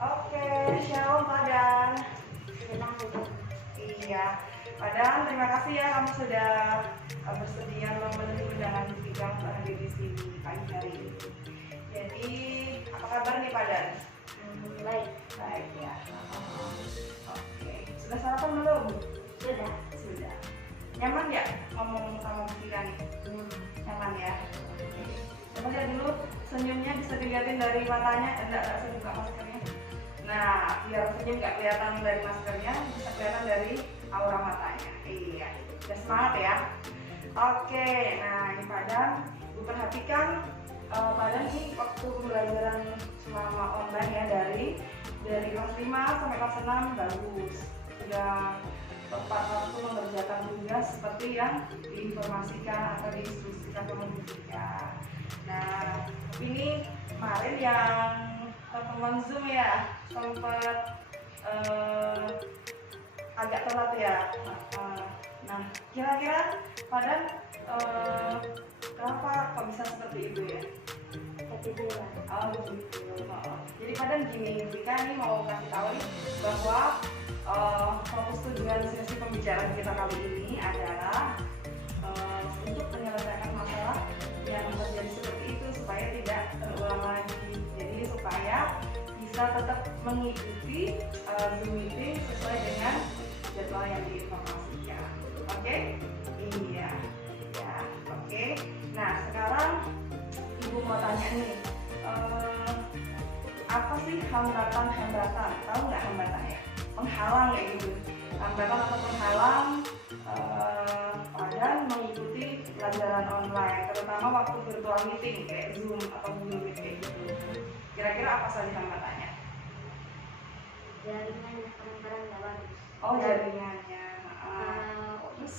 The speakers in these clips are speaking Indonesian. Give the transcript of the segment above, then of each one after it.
Oke, shalom Padan. Bilang gitu. Iya, Padan, terima kasih ya kamu sudah bersedia memenuhi undangan kita untuk hadir di sini pagi hari ini. Jadi, apa kabar nih Padan? Baik. Baik ya. Oke, sudah sarapan belum? Sudah. Sudah. Nyaman ya ngomong sama kita nih? Nyaman ya. Oke. Coba lihat dulu senyumnya, bisa dilihatin dari matanya. Enggak, saya buka maskernya. Nah, biar senyum nggak kelihatan dari maskernya, bisa kelihatan dari aura matanya. Iya, udah semangat ya. Oke, nah ini Padan, Ibu perhatikan Padan ini waktu pembelajaran selama online ya dari kelas 5 sampai kelas 6 bagus. Sudah tepat waktu mengerjakan tugas seperti yang diinformasikan atau diinstruksikan kementerian. Nah, ini kemarin yang pertemuan Zoom ya sempat agak telat ya. Nah, kira-kira Padan kenapa kok bisa seperti itu ya? Ketiduran. Oh gitu. Jadi Padan gini, Vika nih mau kasih tahu nih bahwa fokus tujuan sesi pembicaraan kita kali ini adalah untuk menyelesaikan masalah yang terjadi seperti itu supaya tidak terulang lagi. Jadi supaya bisa tetap mengikuti Zoom meeting sesuai dengan jadwal yang diinformasikan. Oke? Iya. Ya, oke. Nah, sekarang Ibu mau tanya nih, apa sih hambatan? Tahu nggak hambatannya? Penghalang kayak gitu. Hambatan atau penghalang Padan mengikuti pelajaran online, terutama waktu virtual meeting kayak Zoom atau Google Meet kayak gitu. Kira-kira apa saja hambatannya? Jaringannya kadang-kadang nggak bagus. Oh, jaringannya. Terus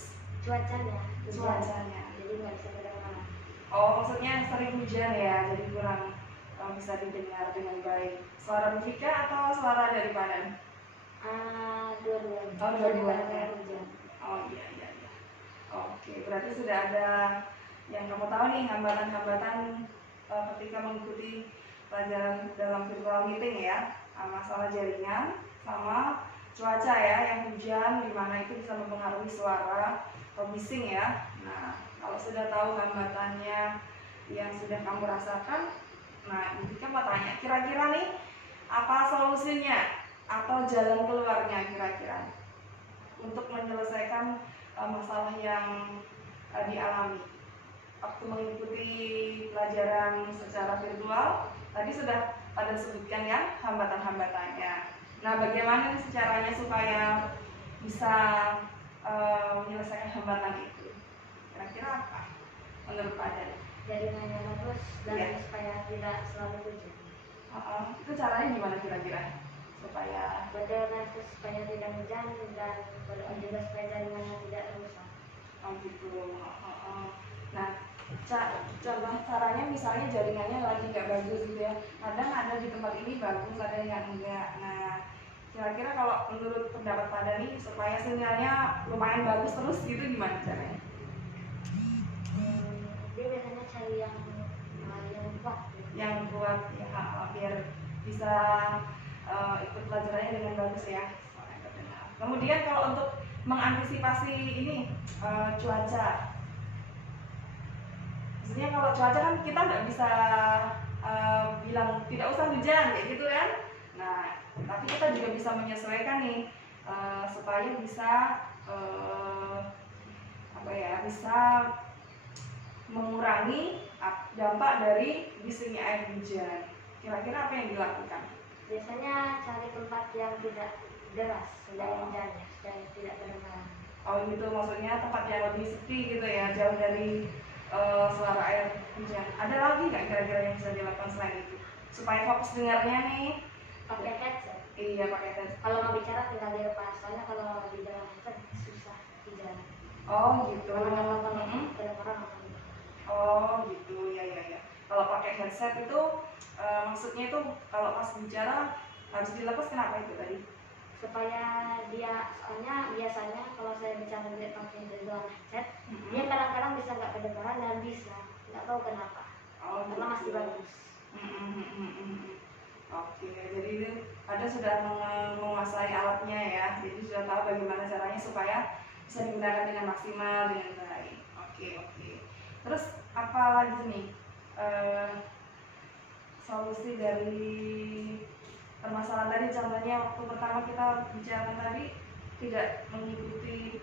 Cuacanya. cuacanya. Jadi nggak bisa kedengaran. Oh, maksudnya sering hujan ya, jadi kurang bisa didengar dengan baik. Suara Vika atau suara dari Padan? Dua-duanya. Oh, dua-duanya. Kadang-kadang hujan. Oh iya. Oke, berarti sudah ada yang kamu tahu nih hambatan-hambatan ketika mengikuti pelajaran dalam virtual meeting ya. Masalah jaringan sama cuaca ya, yang hujan di mana itu bisa mempengaruhi suara atau bising ya. Nah, kalau sudah tahu hambatannya yang sudah kamu rasakan, nah ini kan mau tanya, kira-kira nih apa solusinya atau jalan keluarnya kira-kira untuk menyelesaikan masalah yang dialami waktu mengikuti pelajaran secara virtual. Tadi sudah pada sebutkan ya hambatan-hambatannya. Nah, bagaimana nih caranya supaya bisa menyelesaikan hambatan itu? Kira-kira apa menurut Padan? Jaringannya bagus dan Iya. supaya tidak selalu hujan. Itu caranya gimana kira-kira supaya Berdoa supaya tidak hujan dan berdoa juga supaya jaringannya tidak rusak. oh gitu. Nah, contoh caranya misalnya jaringannya lagi nggak bagus gitu ya. Kadang ada di tempat ini bagus, ada yang enggak. Nah, kira-kira kalau menurut pendapat Padan nih supaya sinyalnya lumayan bagus terus gitu gimana caranya? Dia biasanya cari yang kuat. Yang kuat ya, biar bisa ikut pelajarannya dengan bagus ya. Kemudian kalau untuk mengantisipasi ini cuaca, maksudnya kalau cuaca kan kita nggak bisa bilang tidak usah hujan kayak gitu kan. Nah, tapi kita juga bisa menyesuaikan nih supaya bisa bisa mengurangi dampak dari bisingnya air hujan. Kira-kira apa yang dilakukan? Biasanya cari tempat yang tidak deras sedang hujannya, supaya tidak kedengaran. Oh gitu, maksudnya tempat yang lebih sepi gitu ya, jauh dari suara air hujan. Ada lagi nggak kira-kira yang bisa dilakukan selain itu? Supaya fokus dengarnya nih. Pakai headset. Iya, pakai headset. Kalau mau bicara tinggal dilepas, soalnya kalau di dalam headset susah bicara. Oh gitu. Kedengaran. Oh gitu, ya. Kalau pakai headset itu maksudnya itu kalau pas bicara harus dilepas, kenapa itu tadi? Supaya soalnya biasanya kalau saya bicara pakai dalam headset, dia kadang-kadang bisa nggak kedengaran dan bisa nggak tahu kenapa. Oh, karena masih bagus. Oke, jadi ini ada sudah menguasai alatnya ya, jadi sudah tahu bagaimana caranya supaya bisa digunakan dengan maksimal dengan baik. Oke. Terus apa lagi nih solusi dari permasalahan tadi? Contohnya waktu pertama kita bicara tadi tidak mengikuti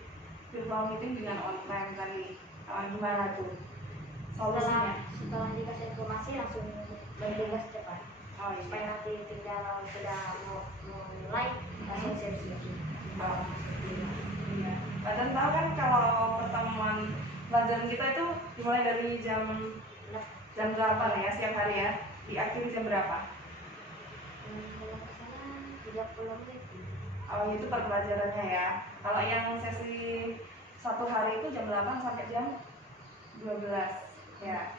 virtual meeting dengan on-time tadi, gimana tuh solusinya? Setelah dikasih informasi langsung bertugas cepat. Oh iya. Supaya nanti tinggal sudah mau mulai langsung siap-siap. Iya. Padahal tahu kan kalau pertemuan pelajaran kita itu dimulai dari jam 8 ya setiap hari ya. Diakhiri jam berapa? Kalau ke sana 30 menit. Oh itu per pelajarannya ya. Kalau yang sesi satu hari itu jam 8 sampai jam 12 ya.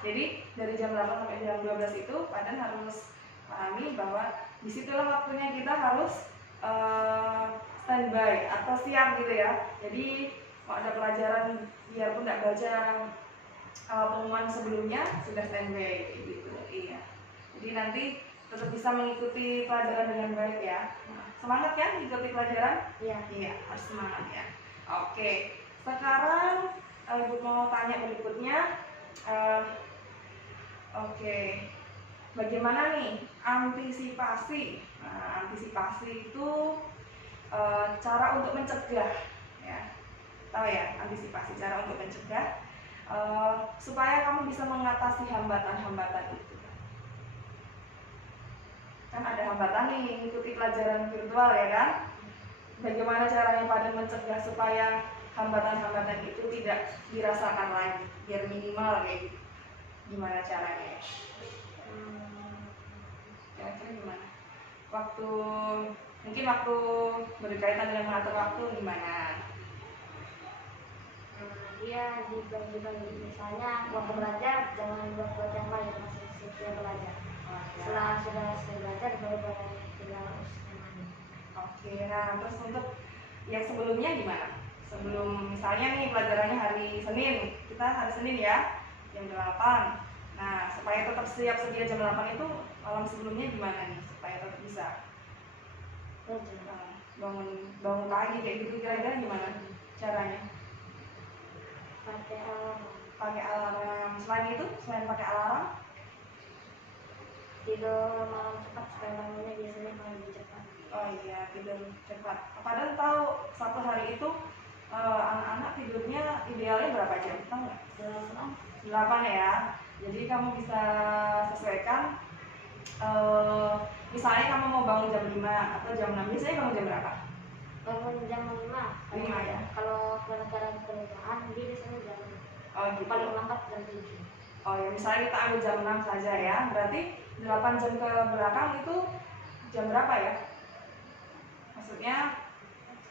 Jadi dari jam 8 sampai jam 12 itu Padan harus pahami bahwa disitulah waktunya kita harus standby atau siap gitu ya. Jadi kalau ada pelajaran biarpun nggak baca pengumuman sebelumnya sudah standby gitu. Iya. Jadi nanti tetap bisa mengikuti pelajaran dengan baik ya. Semangat kan mengikuti pelajaran? Iya, harus semangat ya. Oke. Sekarang Ibu mau tanya berikutnya. Oke. Bagaimana nih antisipasi? Nah, antisipasi itu cara untuk mencegah ya. Tahu ya, antisipasi cara untuk mencegah supaya kamu bisa mengatasi hambatan-hambatan itu. Kan ada hambatan nih mengikuti pelajaran virtual ya kan? Bagaimana caranya pada mencegah supaya hambatan-hambatan itu tidak dirasakan lagi, biar minimal kayak gitu. Gimana caranya? Kira-kira gimana? Mungkin waktu berkaitan dengan mengatur waktu gimana? Dia dibagi-bagi, misalnya waktu belajar jangan buat yang lain, masih setia belajar. Setelah sudah selesai belajar baru tinggal urus yang lain. Oke, nah terus untuk yang sebelumnya gimana? Sebelum misalnya nih pelajarannya hari Senin, kita hari Senin ya jam 8. Nah supaya tetap siap sedia jam 8 itu malam sebelumnya gimana nih supaya tetap bisa bangun pagi kayak gitu, kira-kira gimana caranya? Pakai alarm. Selain itu, selain pakai alarm, tidur malam cepat supaya bangunnya biasanya paling lebih cepat. Oh iya, tidur cepat. Padahal tahu satu hari itu anak-anak tidurnya idealnya berapa jam? Tahu nggak? 8 ya. Jadi kamu bisa sesuaikan. Misalnya kamu mau bangun jam 5 atau jam 6, biasanya bangun jam berapa? Bangun jam 5. 5 ya. Kalau pelajaran pernikahan dia biasanya jam 6. Oh gitu. Paling lambat jam 7. Oh ya, misalnya kita ambil jam 6 saja ya. Berarti 8 jam ke belakang itu jam berapa ya? Maksudnya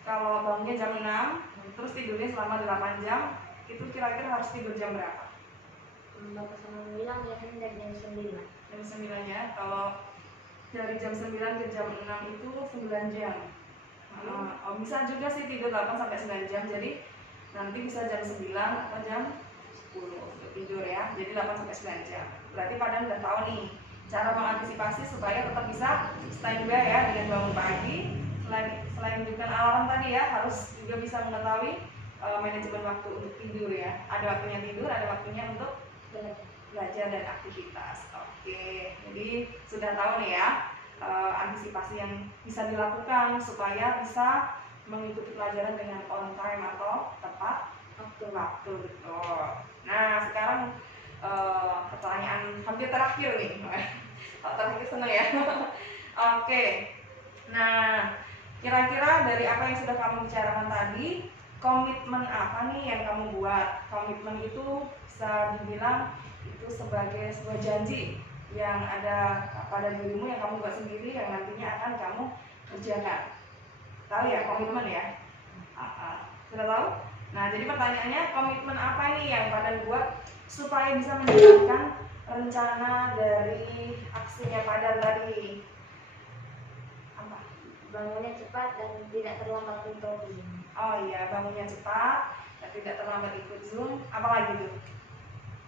kalau bangunnya jam 6 terus tidurnya selama 8 jam, itu kira-kira harus tidur jam berapa? Bapak sama bilang biasanya dari jam 9. Jam 9 ya. Kalau dari jam 9 ke jam 6 itu 9 jam. Bisa juga sih tidur 8 sampai 9 jam. Jadi nanti bisa jam 9 atau jam 10 untuk tidur ya. Jadi 8 sampai 9 jam. Berarti Padan udah tahu nih cara mengantisipasi supaya tetap bisa standby ya dengan bangun pagi. Selain bukan alarm tadi ya, harus juga bisa mengetahui manajemen waktu untuk tidur ya. Ada waktunya tidur, ada waktunya untuk belajar dan aktivitas. Oke, jadi sudah tahu nih ya antisipasi yang bisa dilakukan supaya bisa mengikuti pelajaran dengan on time atau tepat waktu. Betul. Nah sekarang pertanyaan hampir terakhir nih. Terakhir seneng ya. Oke. Nah kira-kira dari apa yang sudah kamu bicarakan tadi, komitmen apa nih yang kamu buat? Komitmen itu bisa dibilang itu sebagai sebuah janji yang ada pada dirimu yang kamu buat sendiri yang nantinya akan kamu kerjakan. Tahu ya komitmen ya? Sudah tahu? Nah jadi pertanyaannya, komitmen apa nih yang Padan buat supaya bisa menjalankan rencana dari aksinya Padan tadi? Apa? Bangunnya cepat dan tidak terlambat untuk Zoom. Oh iya, bangunnya cepat dan tidak terlambat ikut Zoom. Apalagi tuh?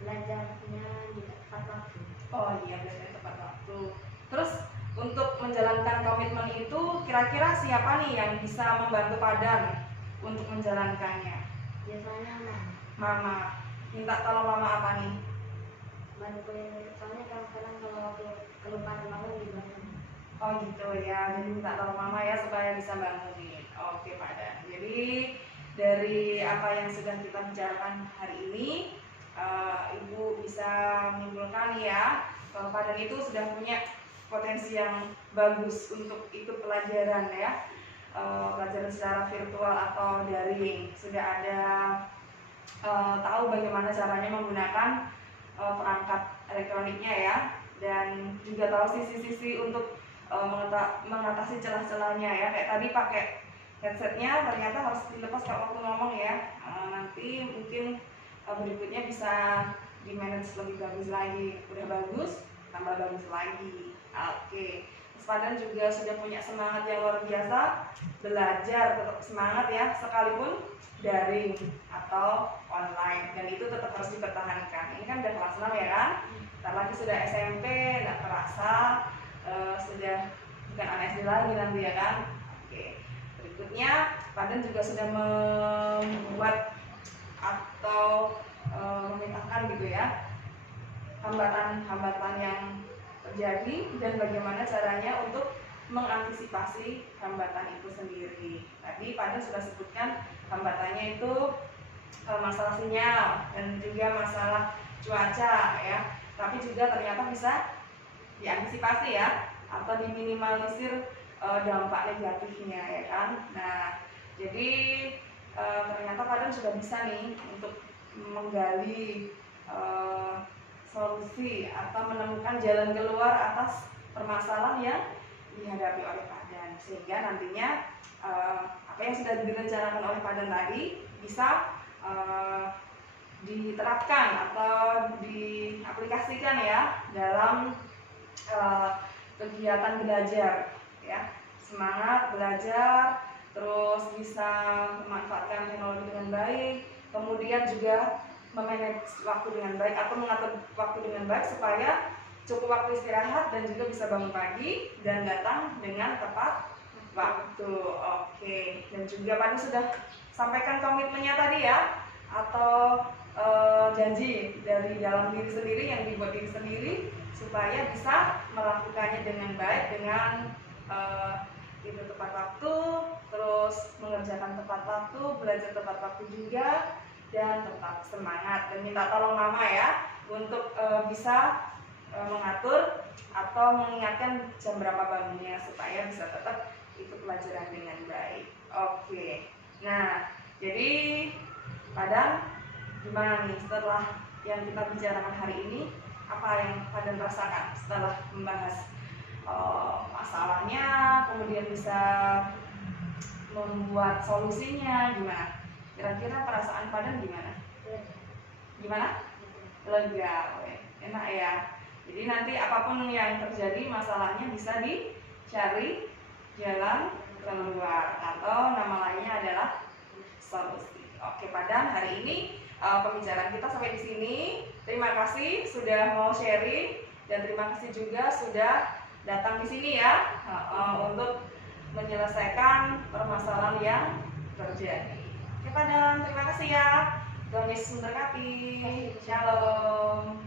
Belajarnya di tepat waktu. Oh iya, belajar tepat waktu. Terus untuk menjalankan komitmen itu kira-kira siapa nih yang bisa membantu Padan untuk menjalankannya? Biasanya Mama. Minta tolong mama apa nih? bantuin, soalnya kadang-kadang kalau aku kelupaan bangun dibangun. Oh gitu ya, jadi minta tolong mama ya supaya bisa bangunin. Oke Padan. Jadi dari apa yang sudah kita bicarakan hari ini, Ibu bisa menyimpulkan ya kalau Padan itu sudah punya potensi yang bagus untuk ikut pelajaran ya, pelajaran secara virtual atau daring. Sudah ada tahu bagaimana caranya menggunakan perangkat elektroniknya ya, dan juga tahu sisi-sisi untuk mengatasi celah-celahnya ya. Kayak tadi pakai headsetnya ternyata harus dilepas kalau waktu ngomong ya. Nanti mungkin berikutnya bisa di manage lebih bagus lagi. Udah bagus, tambah bagus lagi. Oke. Mas Padan juga sudah punya semangat yang luar biasa belajar, tetap semangat ya, sekalipun daring atau online, dan itu tetap harus dipertahankan. Ini kan udah kelas 6 ya kan? Ntar lagi sudah SMP, nggak terasa sudah bukan anak SD lagi nanti ya kan? Oke. Berikutnya Padan juga sudah membuat atau memetakan gitu ya hambatan-hambatan yang terjadi dan bagaimana caranya untuk mengantisipasi hambatan itu sendiri. Tadi Padan sudah sebutkan hambatannya itu masalah sinyal dan juga masalah cuaca ya, tapi juga ternyata bisa diantisipasi ya atau diminimalisir dampak negatifnya ya kan. Nah jadi ternyata Padan sudah bisa nih untuk menggali solusi atau menemukan jalan keluar atas permasalahan yang dihadapi oleh Padan, sehingga nantinya apa yang sudah direncanakan oleh Padan tadi bisa diterapkan atau diaplikasikan ya dalam kegiatan belajar ya. Semangat belajar, terus bisa memanfaatkan teknologi dengan baik, kemudian juga memanage waktu dengan baik atau mengatur waktu dengan baik supaya cukup waktu istirahat dan juga bisa bangun pagi dan datang dengan tepat waktu. Oke. Dan juga Padan sudah sampaikan komitmennya tadi ya, atau janji dari dalam diri sendiri yang dibuat diri sendiri supaya bisa melakukannya dengan baik, dengan tidur tepat waktu, terus mengerjakan tepat waktu, belajar tepat waktu juga, dan tetap semangat. Dan minta tolong mama ya untuk bisa mengatur atau mengingatkan jam berapa bangunnya supaya bisa tetap ikut pelajaran dengan baik. Oke. Nah, jadi Padan gimana nih setelah yang kita bicarakan hari ini? Apa yang Padan rasakan setelah membahas masalahnya, kemudian bisa membuat solusinya, gimana? Kira-kira perasaan Padan gimana? Gimana? Lega, enak ya. Jadi nanti apapun yang terjadi masalahnya bisa dicari jalan keluar atau nama lainnya adalah solusi. Oke Padan, hari ini pembicaraan kita sampai di sini. Terima kasih sudah mau sharing dan terima kasih juga sudah datang di sini ya untuk menyelesaikan permasalahan yang terjadi. Oke Padan, terima kasih ya. Tuhan Yesus memberkati. Shalom.